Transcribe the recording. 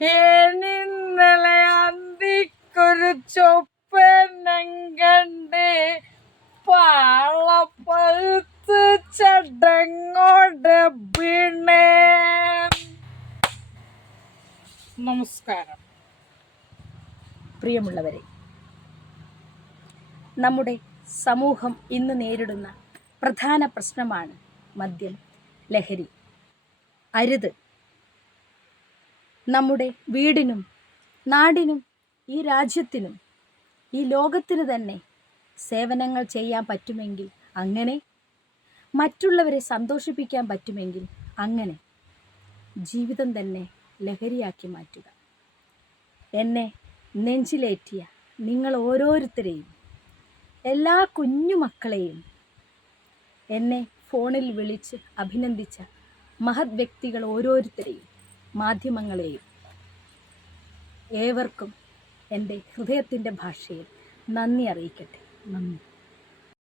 ഇന്നലെ അന്തിക്കൊരു ചൊപ്പനം കണ്ട് പാളപ്പഴുത്ത് ചടങ്ങോട് വീണേ. നമസ്കാരം. പ്രിയമുള്ളവരെ, നമ്മുടെ സമൂഹം ഇന്ന് നേരിടുന്ന പ്രധാന പ്രശ്നമാണ് മദ്യം, ലഹരി. അരുത്. നമ്മുടെ വീടിനും നാടിനും ഈ രാജ്യത്തിനും ഈ ലോകത്തിന് തന്നെ സേവനങ്ങൾ ചെയ്യാൻ പറ്റുമെങ്കിൽ അങ്ങനെ, മറ്റുള്ളവരെ സന്തോഷിപ്പിക്കാൻ പറ്റുമെങ്കിൽ അങ്ങനെ, ജീവിതം തന്നെ ലഹരിയാക്കി മാറ്റുക. എന്നെ നെഞ്ചിലേറ്റിയ നിങ്ങൾ ഓരോരുത്തരെയും, എല്ലാ കുഞ്ഞുമക്കളെയും, എന്നെ ഫോണിൽ വിളിച്ച് അഭിനന്ദിച്ച മഹത് വ്യക്തികൾ ഓരോരുത്തരെയും, മാധ്യമങ്ങളെയും ഏവർക്കും എൻ്റെ ഹൃദയത്തിൻ്റെ ഭാഷയിൽ നന്ദി അറിയിക്കട്ടെ. നന്ദി.